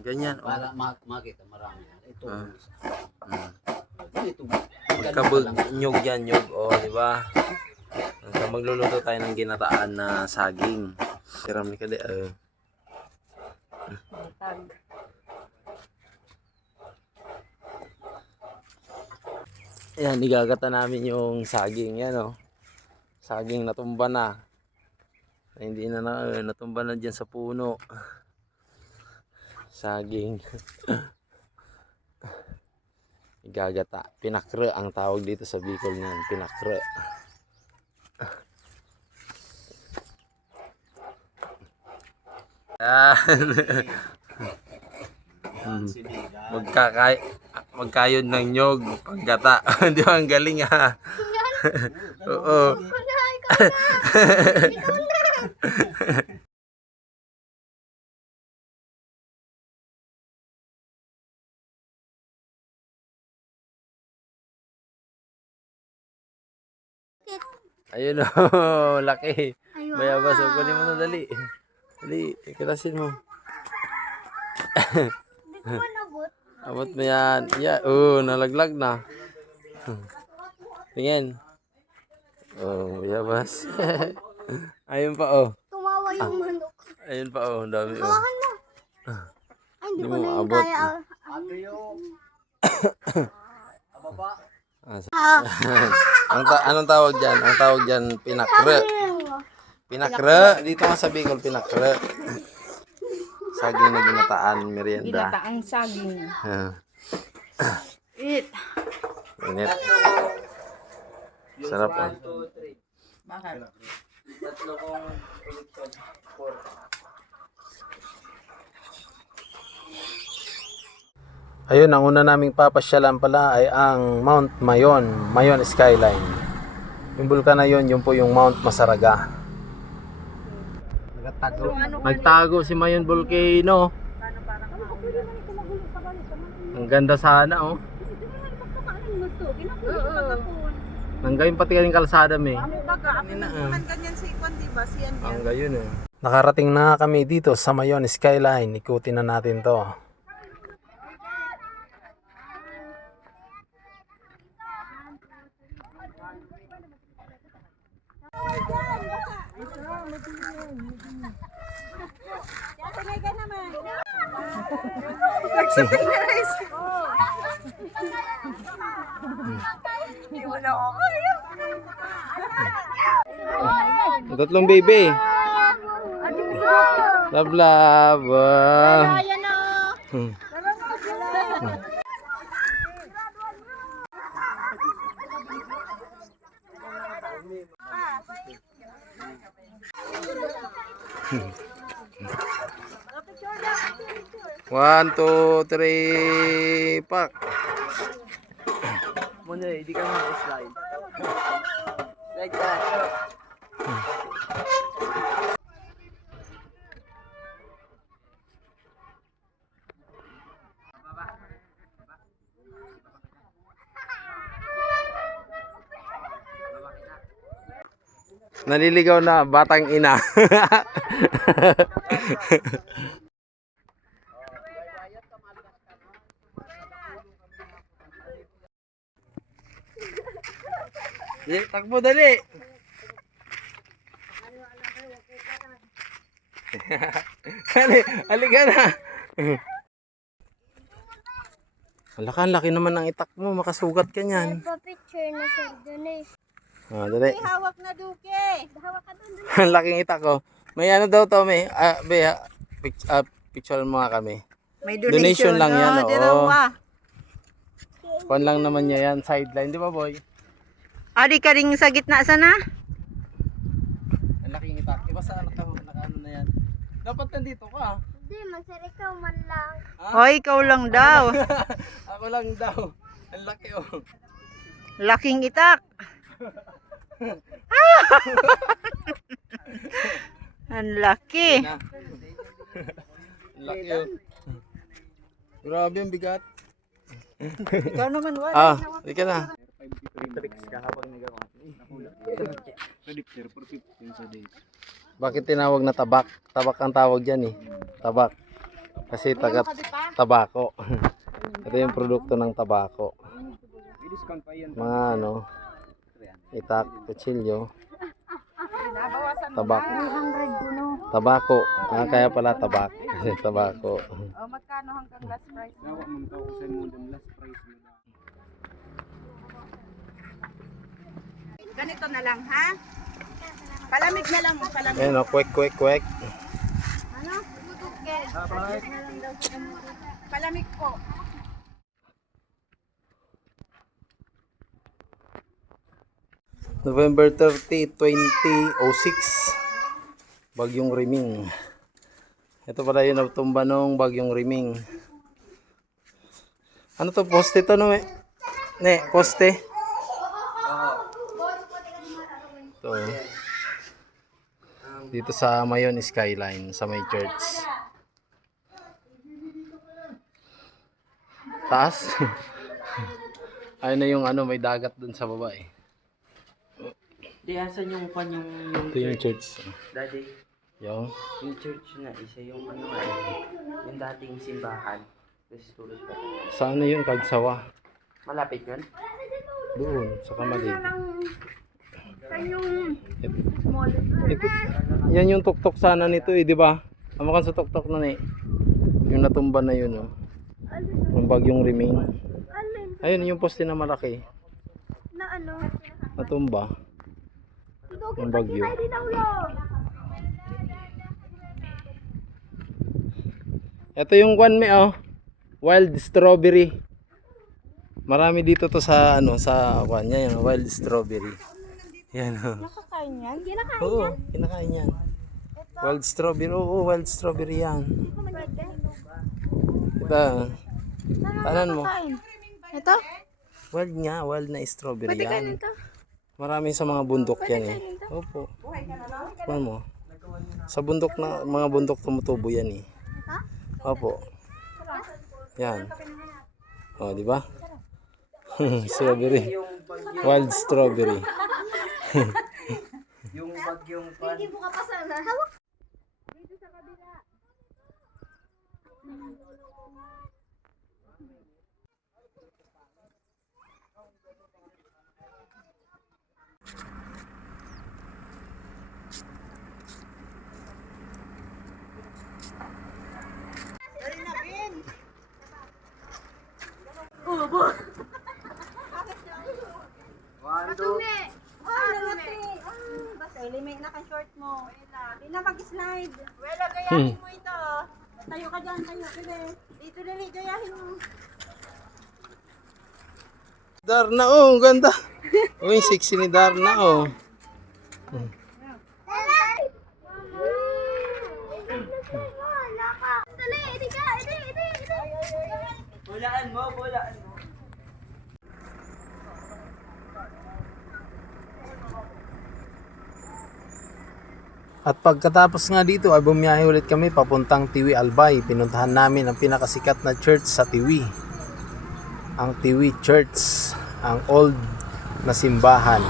Ganyan. Oh. Para makita marami. Ito. Ito. Magkabog nyog yan, nyog. Oh, di ba? Magluluto tayo ng ginataan na saging. Sirami ka di. Ayan, igagata namin yung saging. Yan, oh. Saging natumba na. Hindi na, natumba na dyan sa puno. Saging. Igagata. Pinakre ang tawag dito sa Bicol niyan. Pinakre. Magkayod ng nyog paggata. Di ba ang galing ha? Oo. Ayun o, laki. Bayabas, kunin mo na dali. Dali, ikitasin mo. Abot mo yan. Yeah. Nalaglag na. Tingin. Bayabas. Ayun pa Tumawa yung manok. Ayun pa ang dami Hawakan mo. Ay, hindi ko na yung abot. kaya. Anong tawag dyan? Ang tawag dyan, pinakre. Pinakre. Dito nga sa Bicol, pinakre. Saging na ginataan, merienda. Ginataang saging. Eat. Init. Sarap oh. Bakit? Tatlo kong collection. 4. Ayun, ang una naming papasyalan pala ay ang Mount Mayon, Mayon Skyline. Yung bulkan na yun po yung Mount Masaraga. Nagtago si Mayon Volcano. Ang ganda sana oh. Nanggayon pati galing kalsada may. Ganyan sa ikwan, diba? Siyan yan. Ang gayon eh. Nakarating na kami dito sa Mayon Skyline. Ikutin na natin to. Tatlong baby. Love love. One, two, three, pak. Muna, hindi ka mag-slide. Like that. Naliligaw na batang ina. Takbo dali. Halika na. Ang laki naman ng itak mo, makasugat ka niyan. Nagpa-picture na sa donation. Dali. Hawak na duke. Hawak ka doon. Ang laking itak ko. May ano daw to, may picture mo nga kami. May Donation lang yan, oo. Dalawa. Kuan lang naman niya yan, sideline, di ba boy? Adi ka rin sa gitna sana? Ang laking itak. Iba sa naka ano na yan. Dapat nandito ka. Hindi, masarikaw man lang. Hoy, ikaw lang daw. Ako lang daw. Ang laki oh. Laking itak. Ang laki. Ang laki oh. Grabe ang bigat. Ikaw naman, wala. Hindi ka na. Bakit tinawag na tabak? Tabak ang tawag dyan eh. Tabak. Kasi tabako. Ito yung produkto ng tabako. Mga ano, itak, kutsilyo, tabako. Tabako. Ah, kaya pala tabak. Kasi tabako. O, magkano hanggang last price? Ganito na lang, ha? Palamig na lang, palamig. Ayan o, kwek, kwek, kwek. Palamig po. November 30, 2006. Bagyong Riming. Ito pala yung natumba nung Bagyong Riming. Ano to, poste to no? Ne, poste. Ito. Dito sa Mayon Skyline, sa may church. Taas. Ayun na yung ano, may dagat dun sa baba eh. Di, asan yung Ito yung church. Daddy, Yung. yung church na isa yung ano nga, yung dating simbahan. Tapos tuloy pa. Saan na yun? Kagsawa. Malapit yun? Doon, sa Kamalig. Ito, yan yung tuktok sana nito eh, di ba? Amakan sa tuktok na eh. Yung natumba na yun, oh. Yung Bagyong Riming. Ayun, yung poste na malaki. Na ano? Natumba. Yung bagyo. Ito yung one me, oh. Wild strawberry. Marami dito to sa ano, sa kanya, yung wild strawberry. Yan, oh. Nakakain yan? Kinakain Oo, kinakain yan. Wild strawberry, oo, wild strawberry yan. pwede. Ito, tanan mo. Ito? Wild nga, wild na strawberry Pwede yan. kainin to? Marami sa mga bundok yan eh. Opo. Ano mo? Sa bundok na, mga bundok tumutubo yan eh. Opo. Yan. Oh, di ba? Strawberry. Wild strawberry. Yung bagyong pan. Hindi mo ka pa sana. Hawak. Limit na ka short mo. Hindi na mag-slide. Wala, gayahin mo ito. Tayo ka dyan, tayo. Dito dali, gayahin mo. Darna, oh, ang ganda. Uy, sexy ni Darna, oh. Bulaan mo, bulaan mo. At pagkatapos nga dito ay bumiyahe ulit kami papuntang Tiwi Albay. Pinuntahan namin ang pinakasikat na church sa Tiwi. Ang Tiwi Church, ang old na simbahan.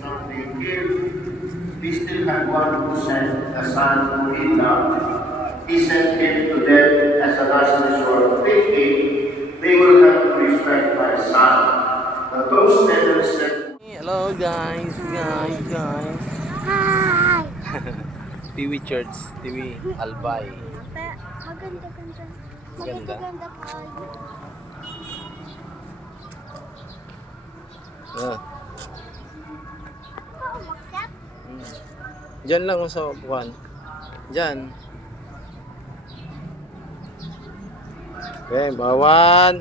Something give. We still had one who sent the son whom he loved. He sent him to them as a last resort, thinking they will have to respect my son. But those tenants said, Hello guys. Hi! Tiwi Church, Tiwi Albay. Maganda-ganda. Ganda. Maganda-ganda pa. Ah. Umakyat? Diyan lang ako sa upuan. Diyan. Okay, bawan.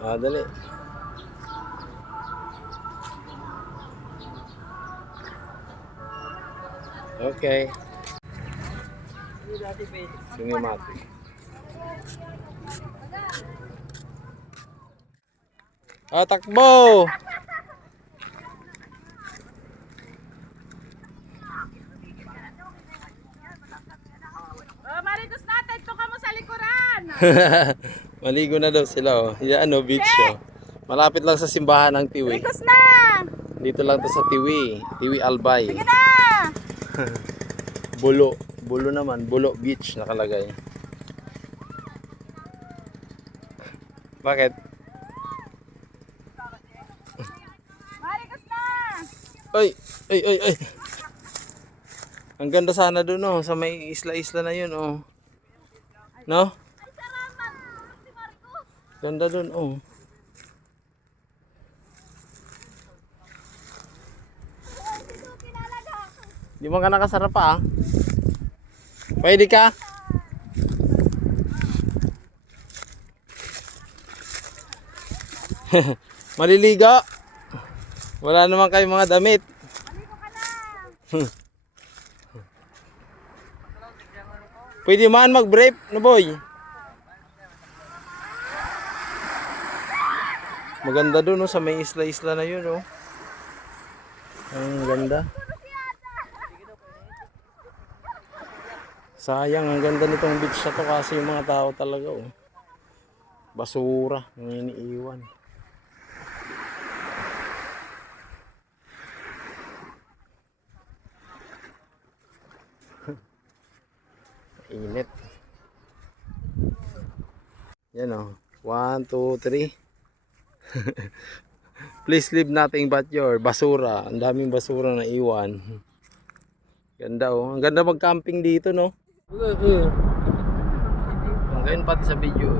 Ah, dali. Okay. Sige, mati. Ah, takbo! Oh, Maricos natin, ito ka mo sa likuran. Maligo na daw sila oh. Yan oh, beach oh. Malapit lang sa simbahan ng Tiwi. Maricos na! Dito lang to sa Tiwi. Tiwi Albay. Sige na! Bulo. Bulo naman. Bulo Beach nakalagay. Bakit? Maricos na! Ay! Ay! Ay! Ay! Ang ganda sana doon oh. Sa may isla-isla na yun oh. No? Ganda doon oh. Di mo ka nakasarap pa ah. Pwede ka? Maliligo. Wala naman kayong mga damit. Pwede man mag-brief, no boy? Maganda doon oh, sa may isla-isla na yun oh. Ang ganda. Sayang, ang ganda nitong beach na to kasi yung mga tao talaga oh. Basura, ang iniiwan. Init. Yan oh. 1, 2, 3. Please leave nothing but your basura. Ang daming basura na iwan. Ganda oh. Ang ganda mag-camping dito no. Ang ganyan pati sa video.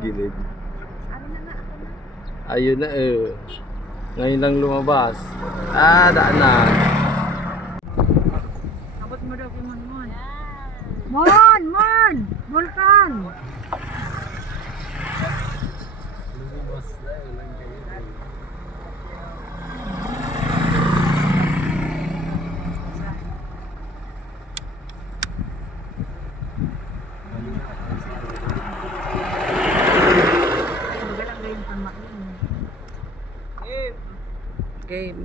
Gilid. Ayun na eh. Ngayon lang lumabas. Ah, daan na. Abot mo daw kay Mon. Mon! Vulkan! Game,